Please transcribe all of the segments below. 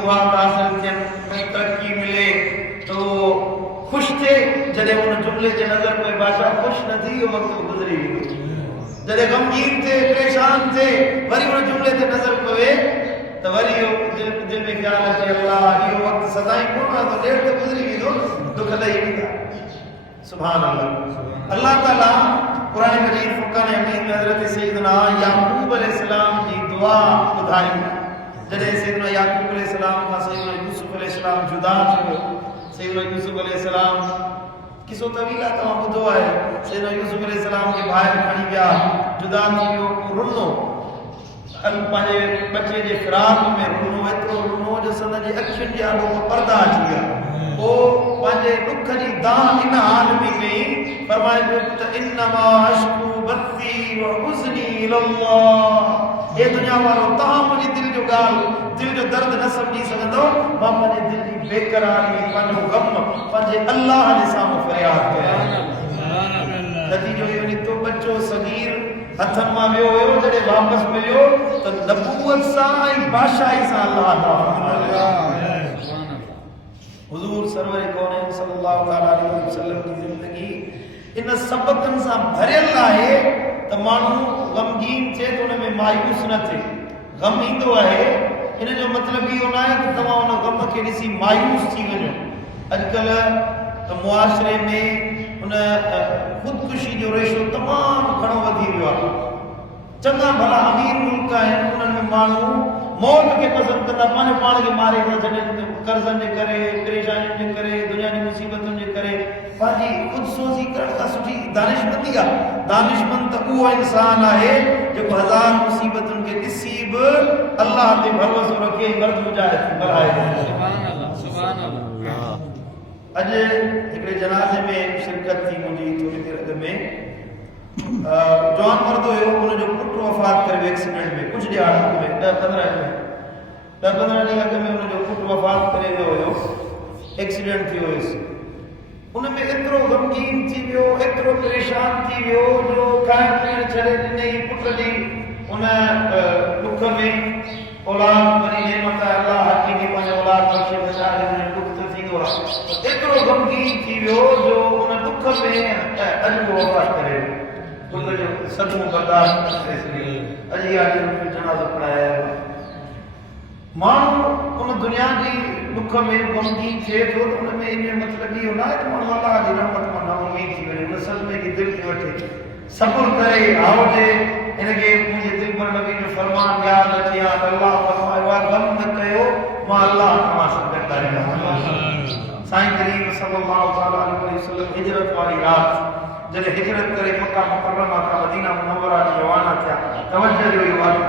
फतूहात हासिल थियन, कई तरक्की मिले तो खुश थे। जॾहिं उन जुमले जे नज़र पे बादशाह खुश न थी, इहो वक़्तु गुज़री वियो। जॾहिं गमगीन थे, परेशान थे, वरी उन जुमले ते नज़र पवे त वरी इहो दिल में ख़्याल अचे अल्लाह इहो वक़्तु सदाई कोन आहे, त ॾेढ त गुज़री वेंदो, दुख ॾेई ॾींदा। सुभान अल्लाह। अल्लाह ताला कुरान मजीद फुरक़ान हमीद में हज़रत सैयदना याकूब अलैहिस्सलाम जी दुआ ॿुधाई। जॾहिं सैयदना याकूब अलैहिस्सलाम खां सैयदना यूसुफ अलैहिस्सलाम जुदा थियो, सैयदना यूसुफ अलैहिस्सलाम किसो तवील आहे, तव्हां ॿुधो आहे। सैयदना यूसुफ अलैहिस्सलाम खे ॿाहिरि खणी विया, जुदा थी वियो, रुनो पंहिंजे बचे जे फिराक में रुनो, एतिरो रुनो जो संदन जी अखियुनि जे आॻो पर्दा अची विया। पोइ पंहिंजे दुख जी दाह इन हाल में कई, फरमाए पियो त इन्नमा अश्कू बत्ती व हुज़्नी इलल्लाह। हे दुनिया वारो, तव्हां मुंहिंजी दिलि जो ॻाल्हि, दिलि जो दर्द न सम्झी सघंदो। मां पंहिंजे दिलि जी बेक़रारी, पंहिंजो ग़म पंहिंजे अल्लाह जे साम्हूं फ़रियाद कयां। नतीजो इहो निकितो, बच्चो सगीर हथनि मां वियो हुयो, जॾहिं वापसि मिलियो त नबूवत सां ऐं बादशाही सां अल्लाह ताला हुज़ूर सरवर कौनैन सल्लल्लाहु अलैहि वसल्लम की ज़िंदगी इन सबक़नि सां भरियल आहे त माण्हू ग़मगीन थिए त उन में मायूस न थिए। ग़म ईंदो आहे, इन जो मतिलबु इहो न आहे त तव्हां उन ग़म खे ॾिसी मायूस थी वञो। अॼुकल्ह मुआशरे में उन ख़ुदकुशी जो रेशो तमामु घणो वधी वियो आहे। चङा भला अमीर मुल्क आहिनि, उन्हनि में माण्हू मौत खे पसंदि कंदा, पंहिंजे पाण खे मारे था छॾनि, कर्ज़नि जे करे, परेशानियुनि जे करे, दुनिया जी मुसीबतुनि जे करे। पंहिंजी ख़ुदसोज़ी करण खां सुठी दानिशमंदी आहे। दानिशमंद त उहो इंसान आहे जेको हज़ार मुसीबतुनि खे ॾिसी बि अल्लाह ते भरोसो रखे, मर्द मुजाहिद बणाए। अॼु हिकिड़े जनाज़े में शिरकत थी मुंहिंजी थोरी देरि अॻु में। जवान मर्द हुयो, हुनजो पुटु वफ़ात करे वियो एक्सीडेंट में, कुझु ॾियार अॻु में, 10-15 ॾींहं अॻु में हुनजो पुटु वफ़ात करे वियो हुयो, एक्सीडेंट थी वियो हुयुसि। उन में एतिरो ग़मगीन थी वियो, एतिरो परेशान थी वियो जो खाइण पीअण छॾे ॾिनई पुट जी। उन दुख में औलाद वरी नेमत अल्लाह हक़ी खे पंहिंजो औलाद बख़्शे बचाए ॾिनो, दुख त थींदो आहे। एतिरो ग़मगीन थी वियो जो उन दुख में अॼु को वफ़ात करे पुट जो सदमो बर्दाश्त न करे सघियो। अॼु आज जनाज़ो पढ़ाया। माण्हू उन दुनिया जी दुख में ग़मगीन थिए थो त उन में इन जो मतिलबु इहो न आहे त माण्हू अल्लाह जी रहमत मां नाउमीद थी वञे, उन सदमे जी दिलि खे वठे, सब्र करे, हावजे। इनखे मुंहिंजे दिलि पर नबी जो फरमान यादि अचे हा त अल्लाह फरमायो आहे, ग़म न कयो, मां अल्लाह तव्हां सां गॾु आहियां। साईं करीम सल्लल्लाहु अलैहि वसल्लम हिजरत वारी राति जॾहिं हिजरत करे मक्का मुकर्रमा खां मदीना मुनव्वरा ॾे रवाना थिया, तवज्जो जो इहो वाक़िअ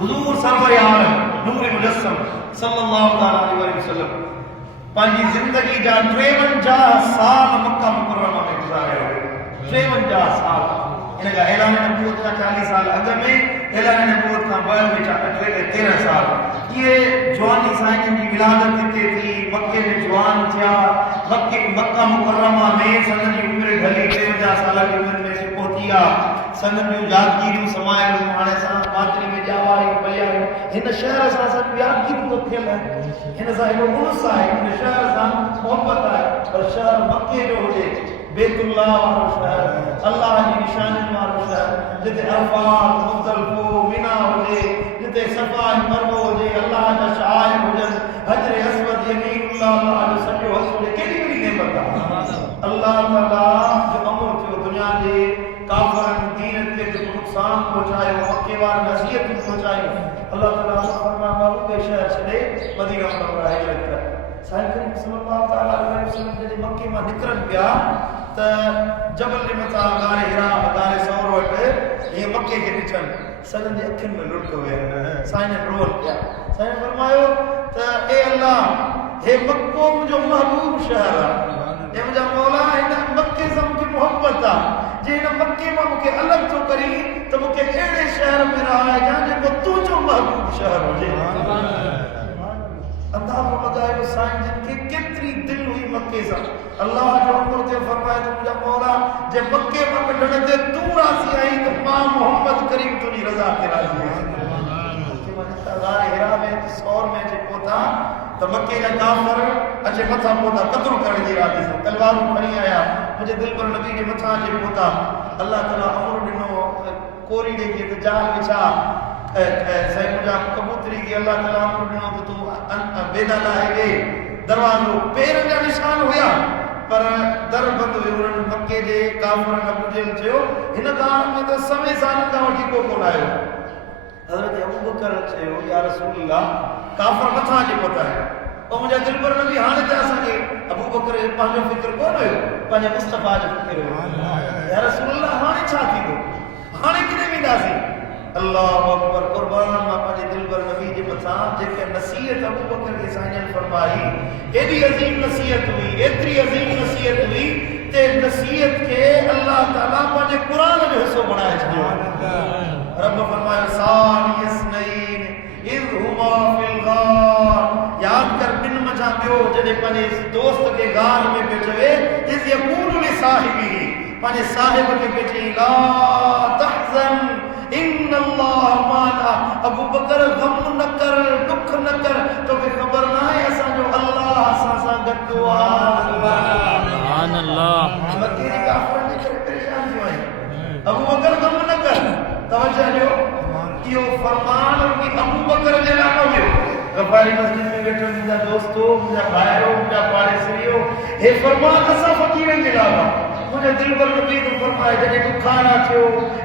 हुज़ूर सरवर आलम नूर मुजस्सम सल्लल्लाहु अलैहि वसल्लम पंहिंजी ज़िंदगी जा 53 साल मक्का मुकर्रमा में गुज़ारिया हुआ। 53 साल। इन जा ऐलान नबूवत खां 40 साल अॻु में, ऐलान नबूवत खां बाद में 13 साल। ये जवानी साईं जी विलादत हिते थी, मक्के में जवान थिया, मक्का मुकर्रमा में सन जी उमिरि ढली 53 साल जी उमिरि में से पहुती आहे। सन जूं यादगिरियूं समायल हाणे सां मातरी में ॼावायूं पलियायूं। हिन शहर सां असां यादगिरियूं तो थियल आहिनि, हिन सां एॾो उणस आहे, हिन शहर सां मोहबत आहे। पर शहर मक्के जो हुजे, बेतुल्लाह वारो शहर, अल्लाह जी निशानियुनि वारो शहर, जिते अरफात, मुज़दलिफ़ो, मिना हुजे, जिते सफ़ा ऐं मरवो हुजे, अल्लाह जा शाइर हुजनि, हजर असवद यमीनुल्लाह, अल्लाह जो सॼो हथ हुजे, केॾी वॾी नेमत आहे। अल्लाह ताला जो अमर थियो दुनिया जे काफ़रनि दीन खे जेको नुक़सान पहुचायो, मक्के वारनि अज़ियतूं पहुचायूं, अल्लाह ताला फरमाया ॿिए शहर छॾे मदीना मुनव्वरा हिजरत कर। साईं करीम सल्लल्लाहु अलैहि वसल्लम जॾहिं मक्के मां निकिरनि पिया त जबल जे मथां गारे हिरा, गारे सौर वटि इहे मक्के खे ॾिठनि, सभिनि जी अखियुनि में लुढ़क विया। साईं रोल पिया। साईं फरमायो त ए अल्लाह, हे मक्को मुंहिंजो महबूब शहर आहे, हे मुंहिंजा मौला, हिन मक्के सां मूंखे मोहबत आहे। जे हिन मक्के मां मूंखे अलॻि थो करी त मूंखे अहिड़े शहर में रहाइजां जेको तुंहिंजो महबूब शहर हुजे। अंदाज़ो लॻायो साईं जिन खे केतिरी दिलि हुई मक्के सां। अल्लाह जो अमर थियो, फरमाए त मुंहिंजा मौला, जे मक्के मां कढण ते तूं राज़ी आई त मां मोहम्मद करीम तुंहिंजी रज़ा ते राज़ी आहियां। हिरा में सौर में अचे पहुता तो मक्के जा काफर अचे मथा पहुता कत्ल करण जी इरादे सां तलवारूं खणी आया मुझे दिल पर नबी जे मथा अचे पहुता अल्लाह ताला अमर ॾिनो कोरी ॾेई ते जाल विछा साईं मुंहिंजा कबूतरी खे अल्लाह ताला अमर ॾिनो त तूं बेदा लाहे वे दरवाज़ो पेरनि जा निशान हुया पर दर बंद हुयो उन्हनि मक्के जे काफरनि अबू जहल चयो हिन ॻाल्हि में त सवे सालनि खां वठी को कोन आयो हज़रत अबू बकर चयो या रसूल अल्लाह काफर मथां अची पहुता है और मुंहिंजा दिल पर नबी हाणे त असांखे अबू बकर पंहिंजो फिक्र कोन हुयो पंहिंजे मुस्तफ़ा जो फिक्र हुयो या रसूल अल्लाह हाणे छा थींदो हाणे किथे वेंदासीं अल्लाहु अकबर कुर्बान मां पंहिंजे दिल पर नबी जे मथां जेके नसीहत अबू बकर खे साईं फरमाई एॾी अज़ीम नसीहत हुई एतिरी अज़ीम नसीहत हुई ते नसीहत खे अल्लाह ताला पंहिंजे क़ुरान जो हिसो बणाए छॾियो रब फरमायो सानी यसनैन इज़ हुमा फिल गार याद कर बिन मजा ॿियो जॾहिं पंहिंजे दोस्त खे गार में पियो चवे इज़ यक़ूलु लिसाहिबिही पंहिंजे साहिब खे पियो चई ला तहज़न इन अल्लाह माना अबू बकर गम न कर दुख न कर तोखे ख़बर न आहे असांजो अल्लाह असां सां गॾु आहे सुभान अल्लाह मक्के जे काफ़रनि जे करे परेशान थियो आहे अबू बकर गम न कर तवज्जो ॾियो इहो फरमान रुॻी अबू बकर जे लाइ न हुयो गफ़ारी मस्जिद में वेठो मुंहिंजा दोस्तो मुंहिंजा भाइरो मुंहिंजा पाड़ेसिरियो हे फरमान असां फ़क़ीरनि जे लाइ आहे मुझे दिल पर नबी तो फरमाए जॾहिं बुखारा थियो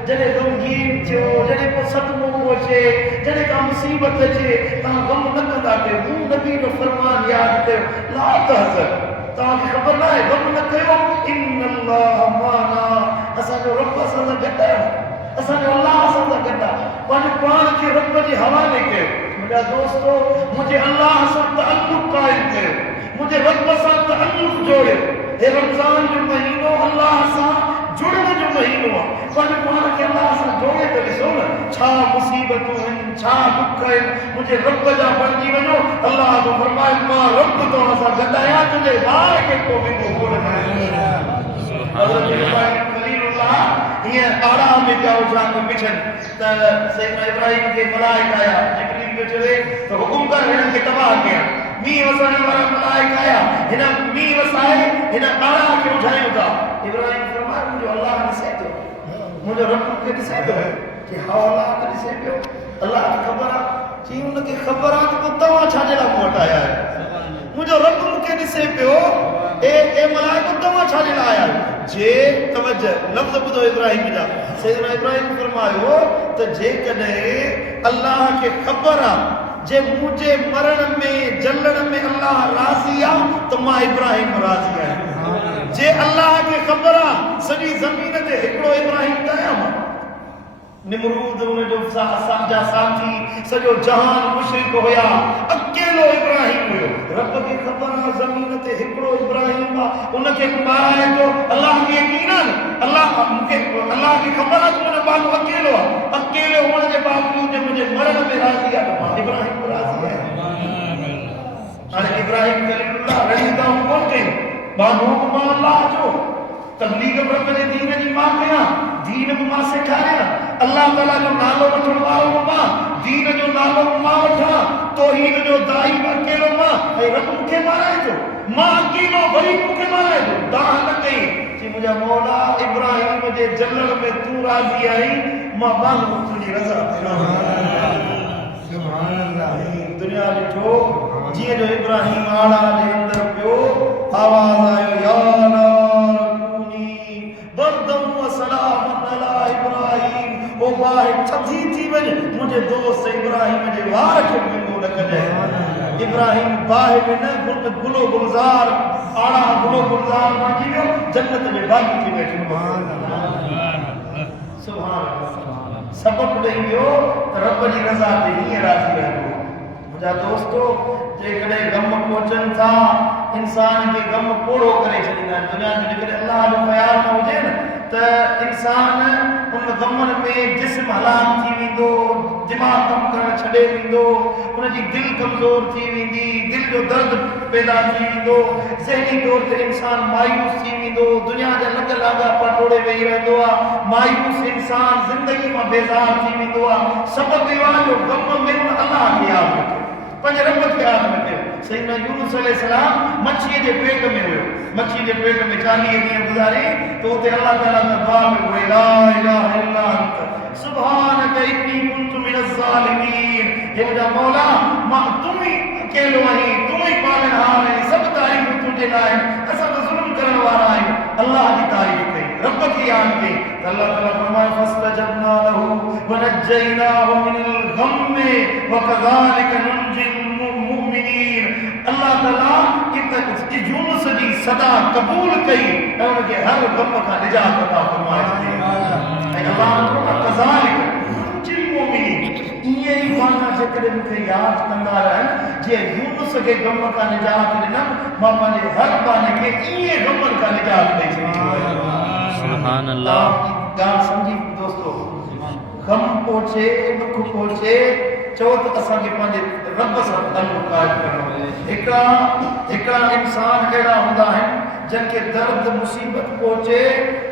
जॾहिं गमगीन थियो जॾहिं को सदमो अचे जॾहिं का मुसीबत अचे तव्हां गम न कंदा कयो मूं नबी जो फरमान यादि कयो ला तहज़न तव्हांखे ख़बर न आहे गम न कयो इन अल्लाह माना असांजो रब असां सां गॾु आहे असांजो अल्लाह असां सां गॾु आहे पंहिंजे पाण खे रब जे हवाले कयो मुंहिंजा दोस्तो मुंहिंजे अल्लाह सां तअल्लुक़ क़ाइमु कयो मुंहिंजे रब सां तअल्लुक़ जोड़ियो हे रमज़ान जो महीनो अल्लाह सां जुड़ण जो महीनो आहे पंहिंजे पाण खे अल्लाह सां जोड़े त ॾिसो न छा मुसीबतूं आहिनि छा दुख आहिनि मुंहिंजे रब जा बणिजी वञो अल्लाह जो फरमाए मां रब तव्हां सां गॾु आहियां तुंहिंजे ॿार खे को बि कोन हज़रत इब्राहिम खलीलुल्लाह हीअं आड़ा में पिया हुजनि पिछनि त सैयदना इब्राहिम खे मलाइका आया जिब्रील पियो चवे त हुकुम कर हिननि खे तबाह कयां मींहुं वसण वारा मलाइका आया हिन मींहुं वसाए हिन आड़ा खे उठायूं था इब्राहिम फरमायो मुंहिंजो अल्लाह ॾिसे थो मुंहिंजो रब खे ॾिसे थो कि हा अल्लाह खे ॾिसे पियो अल्लाह खे ख़बर आहे चई हुनखे ख़बर आहे त पोइ तव्हां छाजे लाइ मूं वटि आया आहियो मुंहिंजो रब मूंखे ॾिसे पियो ए मलाइको तव्हां छाजे लाइ आया आहियो जे तवज्जो लफ़्ज़ ॿुधो इब्राहिम जा सैयदना इब्राहिम फरमायो त जेकॾहिं अल्लाह खे ख़बर आहे जे मुझे मरण में जलण में अल्लाह राज़ी आहे त मां इब्राहिम राज़ी आहियां जे अल्लाह खे ख़बर आहे सॼी ज़मीन ते हिकिड़ो इब्राहिम त आहियां मां निमरूद उनजो असांजा साथी सॼो जहान मुशरिक हुया अकेलो इब्राहिम हुयो रब खे ख़बर आहे ज़मीन ते हिकिड़ो इब्राहिम आहे उनखे माराए थो अल्लाह खे यकीन आहे अल्लाह खे ख़बर आहे त मुंहिंजो बाबू अकेलो आहे अकेले हुअण जे बावजूद मुंहिंजे मरण में राज़ी आहे त मां इब्राहिम राज़ी आहियां हाणे इब्राहिम खलीलुल्लाह रहीदाऊं कोन कयूं बाबू मां अल्लाह जो तबलीग रब जे दीन जी मां कयां दीन बि मां सेखारियां अल्लाह ताला जो नालो वठण वारो मां दीन जो नालो मां वठां तौहीद जो दाई अकेलो मां ऐं रब मूंखे माराए थो मां अकेलो वरी मूंखे माराए थो दाह न कई कि मुंहिंजा मौला इब्राहिम जे जलण में तूं राज़ी आहीं मां बांग तुंहिंजी रज़ा सुभान अल्लाह दुनिया ॾिठो जीअं जो इब्राहिम आड़ा जे अंदर पियो आवाज़ आयो या नार कूनी बर्दम व सलामन अला इब्राहिम ओ बाहि थधी थी वञे मुंहिंजे दोस्त इब्राहिम जे वार खे विंगो न कजांइ इब्राहिम बाहि में न गुलो गुलज़ार आड़ा गुलो गुलज़ार बणिजी वियो जन्नत जे बाग़ थी वेठो सुभान अल्लाह सबब ॾेई वियो त रब जी रज़ा ते हीअं राज़ी रहंदो मुंहिंजा दोस्तो जेकॾहिं गम पहुचनि था इंसान खे गम पोड़ो करे छॾींदा आहिनि दुनिया में जेकॾहिं अल्लाह जो ख़्यालु न हुजे न त इंसान उन गमनि में जिस्म हलाक थी वेंदो दिमाग़ कमु करणु छॾे वेंदो उनजी दिलि कमज़ोर थी वेंदी दिलि जो दर्द पैदा थी वेंदो ज़हनी तौर ते इंसान मायूस थी वेंदो दुनिया जा लॻ लाॻा पटोड़े वेही रहंदो आहे मायूस इंसान ज़िंदगी मां बेज़ार थी वेंदो आहे सबब इहो आहे जो गम में उन अल्लाह खे यादि रखे सैयदना यूनुस अलैहिस्सलाम मच्छी के पेट में हुए, मच्छी के पेट में 40 ॾींहं गुज़ारे तो उते अल्लाह ताला दरबार में हुए, ला इलाहा इल्ला अंत सुब्हानक इन्नी कुन्तु मिनज़ ज़ालिमीन। हे मुंहिंजा मौला, मां तुम ही अकेलो आहीं, तुम ही पालनहार आहीं, सब तारीफ़ तुंहिंजे लाइ, असां तो ज़ुल्म करण वारा आहियूं। अल्लाह जी तारीफ़ कई, रब की याद कई त अल्लाह ताला फरमाए फस्तजबना लहू व नज्जयनाहु मिनल गम्मि व कज़ालिक नुंजिल मुमिनीन। अल्लाह ताला कि यूनुस जी सदा कबूल कई ऐं उनखे हर गम खां निजात अता फरमाए। ऐं अल्लाह फरमाए कज़ालिक नुंजिल मुमिनीन। इहे ई माना जेकॾहिं मूंखे यादि कंदा रहनि, जीअं यूनुस खे गम खां निजात ॾिनमि, मां पंहिंजे हर बाने खे इहे गमनि खां निजात ॾेई छॾींदो आहियां। सुभान अल्लाह। ॻाल्हि सम्झी दोस्तो, गम पहुचे दुख पहुचे चओ त असांखे पंहिंजे रब सां ताल्लुक़ क़ाइमु करणो। हिकिड़ा इंसान अहिड़ा हूंदा आहिनि जिनखे दर्द मुसीबत पहुचे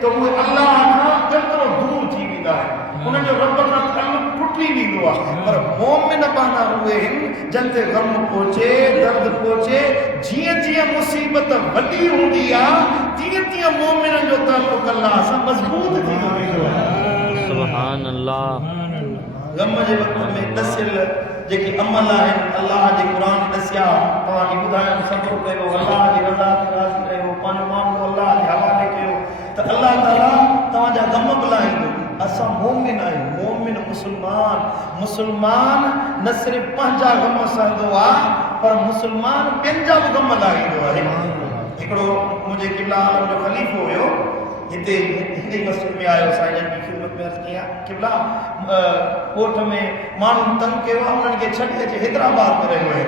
त उहे अल्लाह खां केतिरो दूर थी वेंदा आहिनि, उन्हनि जो रब सां ताल्लुक़ टुटी वेंदो आहे। पर मोमिन पाना उहे आहिनि जिन ते गम पहुचे दर्द पहुचे, जीअं जीअं मुसीबत वॾी हूंदी आहे तीअं तीअं मोमिननि जो ताल्लुक़ अल्लाह सां मज़बूत थींदो वेंदो आहे। सुभान अल्लाह। गम जे वक़्त में दसियल जेके अमल आहिनि अल्लाह जे क़ुर दसिया, तव्हांखे ॿुधायो सब्र कयो, अल्लाह जी रज़ा ते राज़ी रहियो, पंहिंजो मामिलो अल्लाह जे हवाले कयो त अल्लाह ताला तव्हांजा गम भुलाईंदो। असां मोमिन आहियूं, मोमिन मुस्लमान न सिर्फ़ु पंहिंजा गम सहंदो आहे पर मुस्लमान ॿियनि जा बि गम लाहींदो आहे। हिकिड़ो मुंहिंजे क़िबला आलम जो ख़लीफ़ो हुयो, हिते हिकिड़ी मस्जिद में आयो, साईं जी ख़िदमत में अर्ज़ कयां, क़िबला ॻोठ में माण्हू तंग कयो आहे, उन्हनि खे छॾे अचे हैदराबाद में रहियो आहे।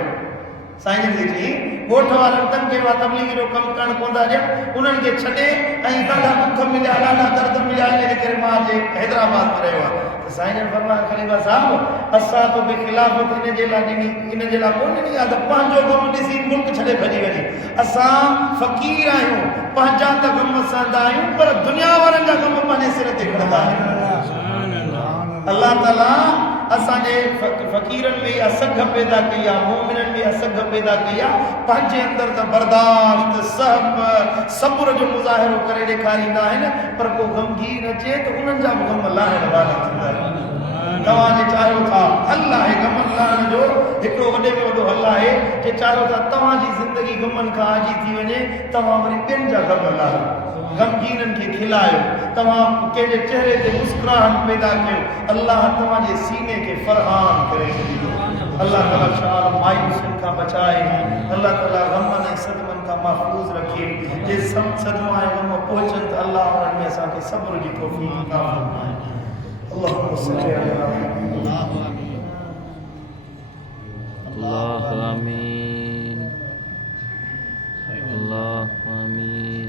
साईं जी चई ॻोठ वारनि तंग कयो आहे, तबलीग जो कमु करणु कोन था ॾियनि, उन्हनि खे छॾे ऐं ॾाढा दुख मिलिया, ॾाढा दर्द मिलिया, इन करे मां जे हैदराबाद में रहियो आहे। त साईं जन फरमाया ख़लीफ़ा साहिब, असां तो बि ख़िलाफ़त इन जे लाइ ॾिनी, इन जे लाइ कोन ॾिनी आहे त पंहिंजो गम ॾिसी मुल्क छॾे भॼी वञे। असां फ़क़ीर आहियूं, पंहिंजा त गम सहंदा आहियूं पर दुनिया वारनि जा गम पंहिंजे सिर ते खणंदा आहियूं। अल्लाह ताला असांजे फ़क़ीरनि में इहा सघ पैदा कई आहे, मोमिननि में इहा सघ पैदा कई आहे, पंहिंजे अंदरि त बर्दाश्त सब्र जो मुज़ाहिरो करे ॾेखारींदा आहिनि, पर को गमगीन अचे त उन्हनि जा बि गम लाहिण वारा थींदा आहिनि। तव्हां जे चाहियो था हल आहे गमनि लाहिण जो, हिकिड़ो वॾे में वॾो हल आहे जे चाहियो था तव्हांजी ज़िंदगी गमनि खां आजी थी वञे, तव्हां वरी ॿियनि जा गम लाहियो, गमगीननि खे खिलायो, तव्हां कंहिंजे चेहरे ते मुस्कुराहट पैदा कयो, अल्लाह तव्हांजे सीने खे फरहान करे छॾींदो। अल्लाह ताला शाल मायूसियुनि खां बचाए, अल्लाह ताला गमनि ऐं सदमनि खां महफ़ूज़ रखे। जे सदमा ऐं गम पहुचनि त अल्लाह उन्हनि में असांखे सब्र जी तौफ़ीक़ अता फ़रमाए। अल्लाहुम्मा सल्ली अला अल्लाह आमीन, अल्लाह आमीन।